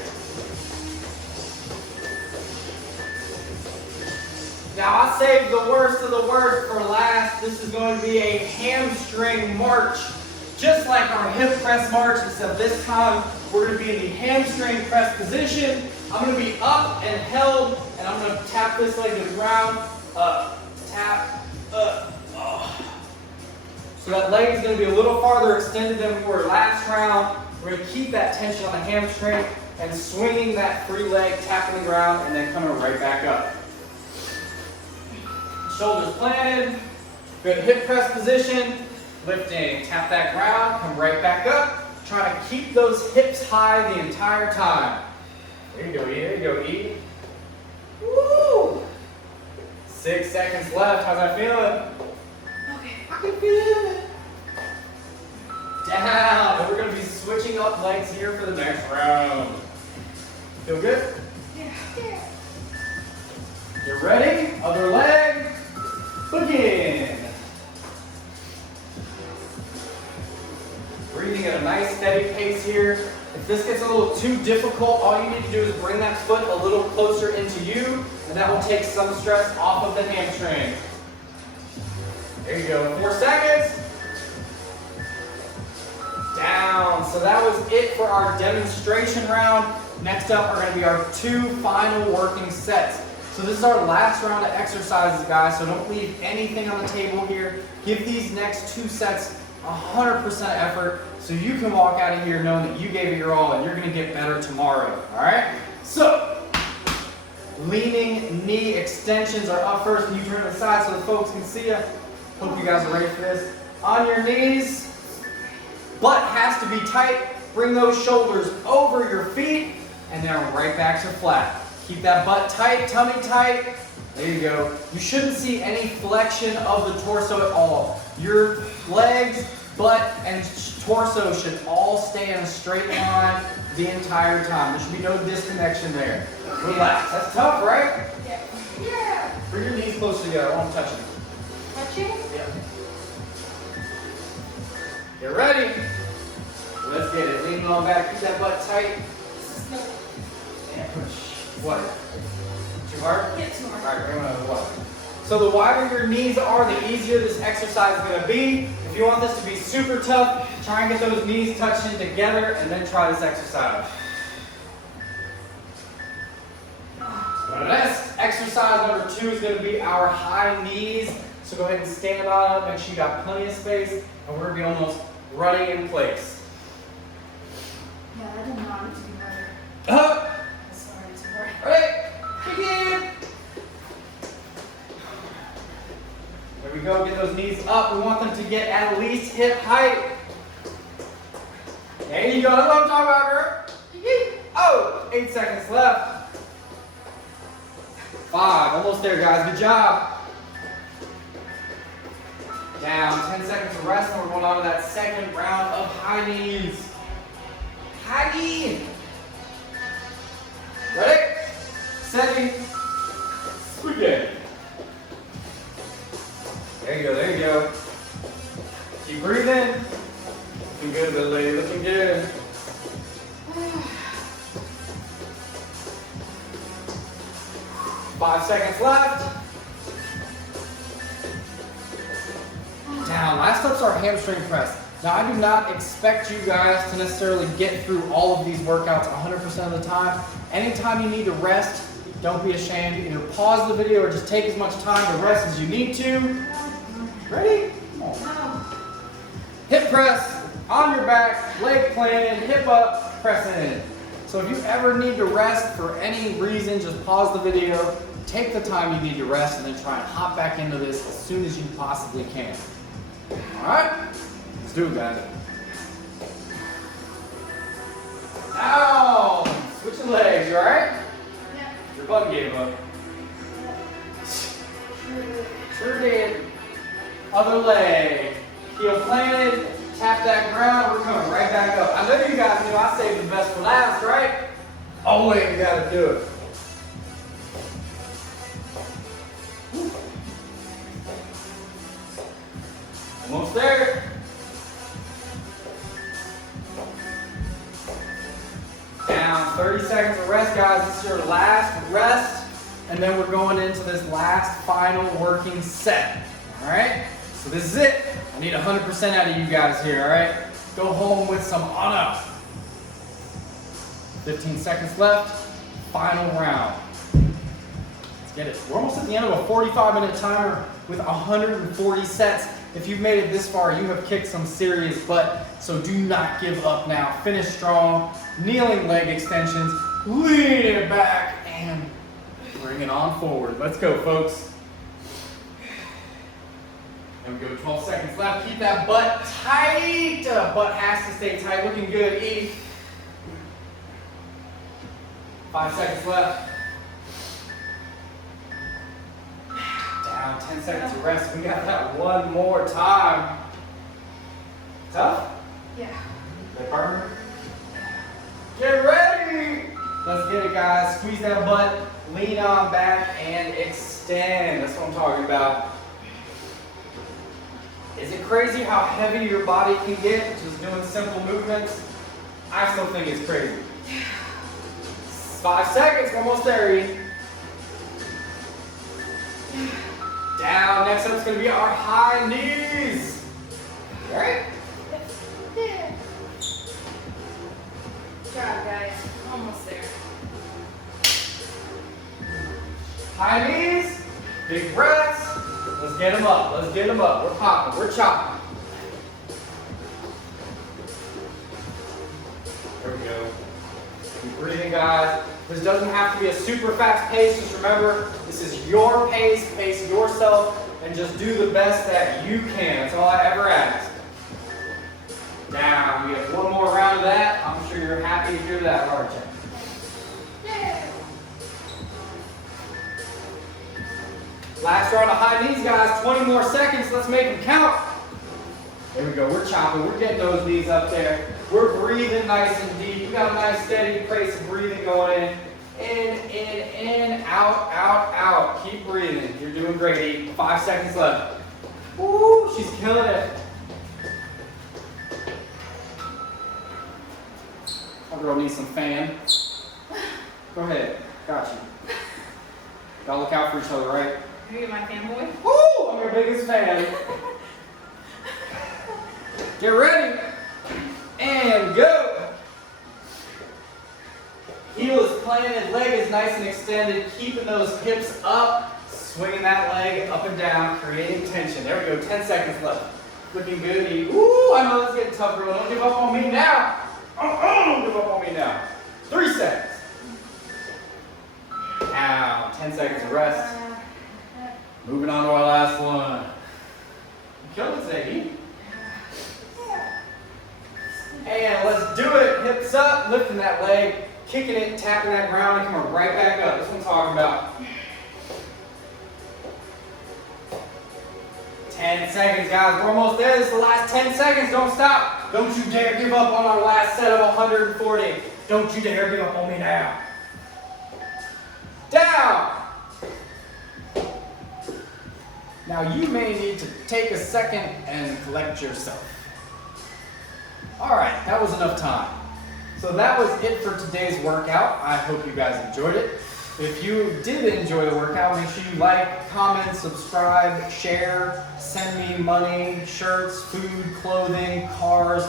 Now I saved the worst of the worst for last. This is going to be a hamstring march. Just like our hip press march, except this time we're going to be in the hamstring press position. I'm going to be up and held, and I'm going to tap this leg to the ground. Up, tap, up. Oh. So that leg is going to be a little farther extended than we were last round. We're going to keep that tension on the hamstring and swinging that free leg, tapping the ground, and then coming right back up. Shoulders planted, good hip press position, lifting, tap that ground, come right back up. Try to keep those hips high the entire time. There you go, E. There you go, E. Woo! 6 seconds left. How's that feeling? Okay. I can feel it. Down. And we're going to be switching up legs here for the next round. Feel good? Yeah. You ready? Other leg. Begin. Breathing at a nice steady pace here. If this gets a little too difficult, all you need to do is bring that foot a little closer into you, and that will take some stress off of the hamstring. There you go, 4 seconds. Down. So that was it for our demonstration round. Next up are going to be our 2 final working sets. So this is our last round of exercises, guys, so don't leave anything on the table here. Give these next 2 sets 100% effort so you can walk out of here knowing that you gave it your all and you're going to get better tomorrow, all right? So, leaning knee extensions are up first, and you turn to the side so the folks can see you. Hope you guys are ready for this. On your knees, butt has to be tight. Bring those shoulders over your feet, and then right back to flat. Keep that butt tight, tummy tight. There you go. You shouldn't see any flexion of the torso at all. Your legs, butt, and torso should all stay in a straight line the entire time. There should be no disconnection there. Relax. That's tough, right? Yeah. Yeah. Bring your knees closer together. I won't touch them. Touching? Yeah. Get ready. Let's get it. Lean on back. Keep that butt tight. No. And push. What? Too hard? Yeah, too hard. All right, we're going to what? So the wider your knees are, the easier this exercise is going to be. If you want this to be super tough, try and get those knees touching together and then try this exercise. The next exercise number 2 is going to be our high knees. So go ahead and stand on up, make sure you got plenty of space, and we're going to be almost running in place. Yeah, I did not need to be better. Up, Sorry, it's hard. ready, begin. There we go, get those knees up. We want them to get at least hip height. There you go, that's what I'm talking about, girl. Oh, 8 seconds left. 5, almost there, guys, good job. Down, 10 seconds of rest, and we're going on to that second round of high knees. High knee. Ready, steady, begin. There you go, there you go. Keep breathing. Looking good, little lady, looking good. 5 seconds left. Down. Last up's our hamstring press. Now, I do not expect you guys to necessarily get through all of these workouts 100% of the time. Anytime you need to rest, don't be ashamed. Either pause the video or just take as much time to rest as you need to. Ready? Come on. Hip press, on your back, leg planted, hip up, press in. So if you ever need to rest for any reason, just pause the video, take the time you need to rest, and then try and hop back into this as soon as you possibly can. All right? Let's do it, guys. Now, switching legs, you all right? Yeah. Your bum gave up. Sure did. Other leg. Heel planted, tap that ground, we're coming right back up. I know you guys knew I saved the best for last, right? Always gotta do it. Almost there. Down, 30 seconds of rest, guys. This is your last rest, and then we're going into this last final working set. All right? So this is it. I need 100% out of you guys here, all right? Go home with some honor. 15 seconds left. Final round. Let's get it. We're almost at the end of a 45-minute timer with 140 sets. If you've made it this far, you have kicked some serious butt, so do not give up now. Finish strong, kneeling leg extensions, lean it back, and bring it on forward. Let's go, folks. There we go, 12 seconds left. Keep that butt tight. Butt has to stay tight. Looking good, E. 5 seconds left. Down, 10 seconds of rest. We got that one more time. Tough? Yeah. That partner? Get ready! Let's get it, guys. Squeeze that butt, lean on back, and extend. That's what I'm talking about. Is it crazy how heavy your body can get just doing simple movements? I still think it's crazy. 5 seconds, almost there, E. Down, next up is going to be our high knees. All right? Yeah. Good job, guys. Almost there. High knees, big breaths. Let's get them up, let's get them up. We're popping, we're chopping. There we go. Keep breathing, guys. This doesn't have to be a super fast pace. Just remember, this is your pace. Pace yourself and just do the best that you can. That's all I ever ask. Down. We have one more round of that. I'm sure you're happy to hear that, aren't you? Yeah. Last round of high knees, guys. 20 more seconds. Let's make them count. There we go. We're chopping. We're getting those knees up there. We're breathing nice and deep. We got a nice steady pace of breathing going in, out, out, out. Keep breathing. You're doing great. 5 seconds left. Woo, she's killing it. My girl needs some fan. Go ahead. Got you. Gotta look out for each other, right? Are you my fanboy? Woo! I'm your biggest fan. Get ready. And go. Heel is planted, leg is nice and extended, keeping those hips up, swinging that leg up and down, creating tension. There we go, 10 seconds left. Looking good. Ooh, I know this is getting tough, girl. Don't give up on me now. Don't give up on me now. 3 seconds. Now, 10 seconds of rest. Moving on to our last one. You killed it today, and let's do it. Hips up, lifting that leg, kicking it, tapping that ground, and coming right back up. That's what I'm talking about. 10 seconds, guys. We're almost there. This is the last 10 seconds. Don't stop. Don't you dare give up on our last set of 140. Don't you dare give up on me now. Down. Now you may need to take a second and collect yourself. All right, that was enough time. So that was it for today's workout. I hope you guys enjoyed it. If you did enjoy the workout, make sure you like, comment, subscribe, share, send me money, shirts, food, clothing, cars.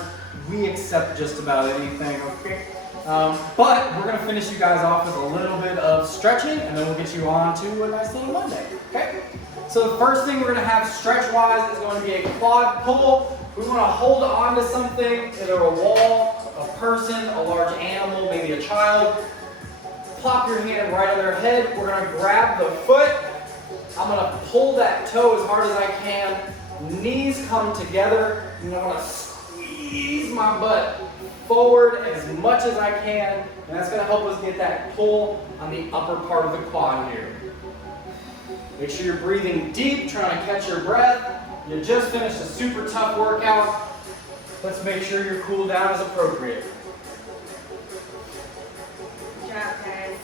We accept just about anything, okay? But we're gonna finish you guys off with a little bit of stretching, and then we'll get you on to a nice little Monday, okay? So the first thing we're gonna have stretch-wise is going to be a quad pull. We wanna hold on to something, either a wall, a person, a large animal, maybe a child. Plop your hand right on their head. We're gonna grab the foot. I'm gonna pull that toe as hard as I can. Knees come together, and I wanna squeeze my butt forward as much as I can, and that's gonna help us get that pull on the upper part of the quad here. Make sure you're breathing deep, trying to catch your breath. You just finished a super tough workout. Let's make sure your cool down is appropriate. Good job, guys.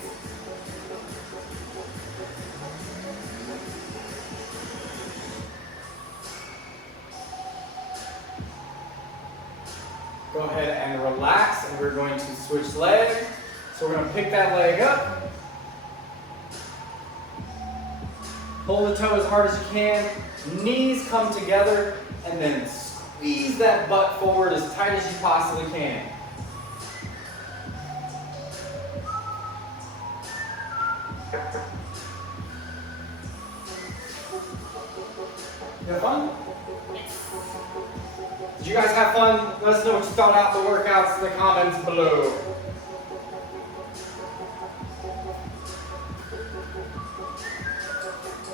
Go ahead and relax, and we're going to switch legs. So we're going to pick that leg up. Pull the toe as hard as you can. Knees come together, and then squeeze that butt forward as tight as you possibly can. You have fun? Did you guys have fun? Let us know what you thought out the workouts in the comments below.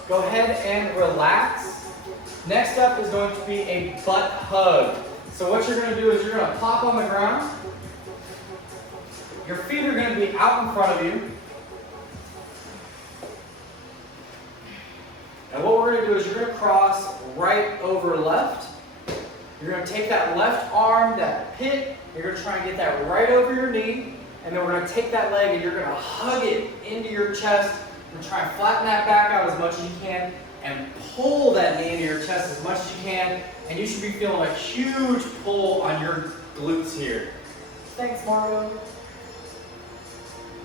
Go ahead and relax. Next up is going to be a butt hug. So what you're going to do is you're going to plop on the ground. Your feet are going to be out in front of you. And what we're going to do is you're going to cross right over left. You're going to take that left arm, that pit, you're going to try and get that right over your knee, and then we're going to take that leg and you're going to hug it into your chest and try and flatten that back out as much as you can and pull that knee into your chest as much as you can, and you should be feeling a huge pull on your glutes here. Thanks, Margo.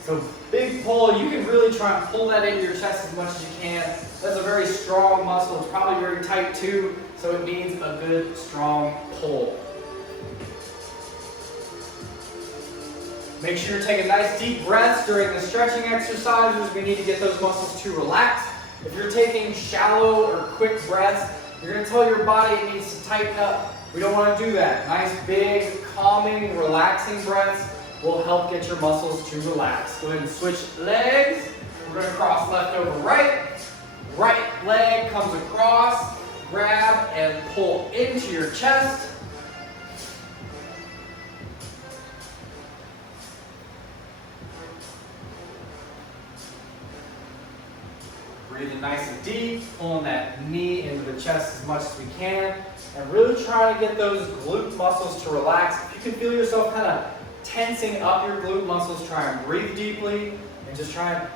So big pull, you can really try and pull that into your chest as much as you can. That's a very strong muscle, it's probably very tight too, so it needs a good, strong pull. Make sure you're taking nice deep breaths during the stretching exercises. We need to get those muscles to relax. If you're taking shallow or quick breaths, you're going to tell your body it needs to tighten up. We don't want to do that. Nice, big, calming, relaxing breaths will help get your muscles to relax. Go ahead and switch legs. We're going to cross left over right. Right leg comes across. Grab and pull into your chest. Breathing nice and deep, pulling that knee into the chest as much as we can, and really trying to get those glute muscles to relax. If you can feel yourself kind of tensing up your glute muscles, try and breathe deeply, and just try and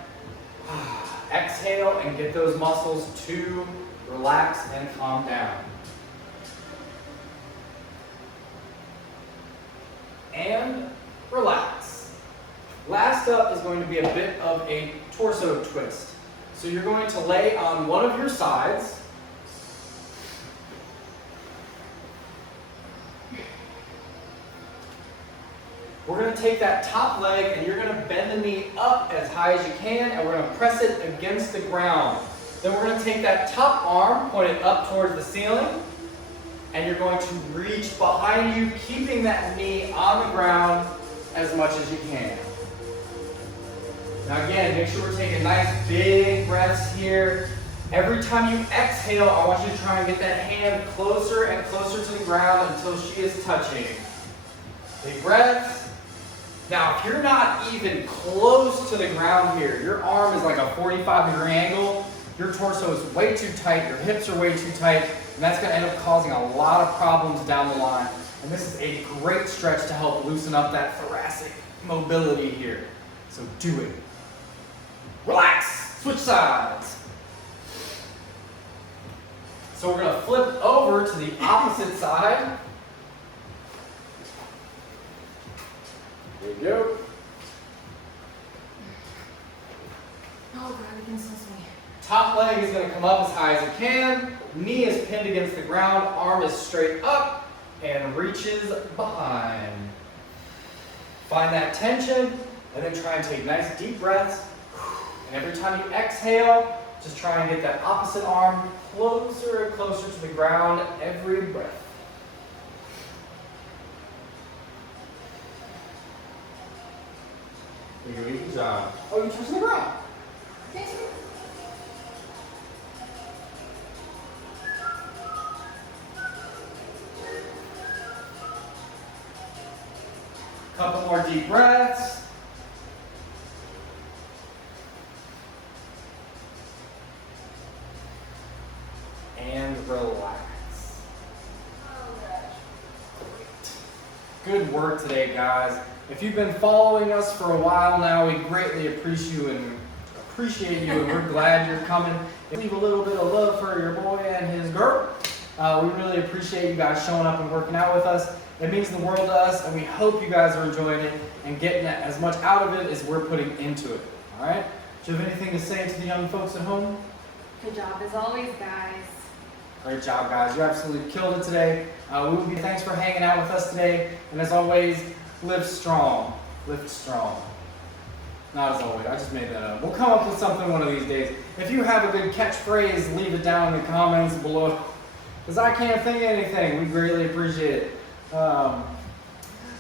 exhale and get those muscles to relax and calm down. And relax. Last up is going to be a bit of a torso twist. So you're going to lay on one of your sides. We're going to take that top leg and you're going to bend the knee up as high as you can, and we're going to press it against the ground. Then we're going to take that top arm, point it up towards the ceiling, and you're going to reach behind you, keeping that knee on the ground as much as you can. Now again, make sure we're taking nice big breaths here. Every time you exhale, I want you to try and get that hand closer and closer to the ground until she is touching. Big breaths. Now, if you're not even close to the ground here, your arm is like a 45-degree angle, your torso is way too tight, your hips are way too tight, and that's going to end up causing a lot of problems down the line. And this is a great stretch to help loosen up that thoracic mobility here. So do it. Relax. Switch sides. So we're gonna flip over to the opposite side. There you go. Oh God, I can still swing. Top leg is gonna come up as high as it can. Knee is pinned against the ground. Arm is straight up and reaches behind. Find that tension and then try and take nice deep breaths. And every time you exhale, just try and get that opposite arm closer and closer to the ground every breath. Good job. Oh, you're touching the ground. Couple more deep breaths. And relax. Good work today, guys. If you've been following us for a while now, we greatly appreciate you and we're glad you're coming. Leave a little bit of love for your boy and his girl. We really appreciate you guys showing up and working out with us. It means the world to us, and we hope you guys are enjoying it and getting as much out of it as we're putting into it. All right? Do you have anything to say to the young folks at home? Good job as always, guys. Great job, guys. You absolutely killed it today. Thanks for hanging out with us today. And as always, live strong. Live strong. Not as always. I just made that up. We'll come up with something one of these days. If you have a good catchphrase, leave it down in the comments below. Because I can't think of anything. We greatly appreciate it.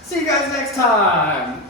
See you guys next time.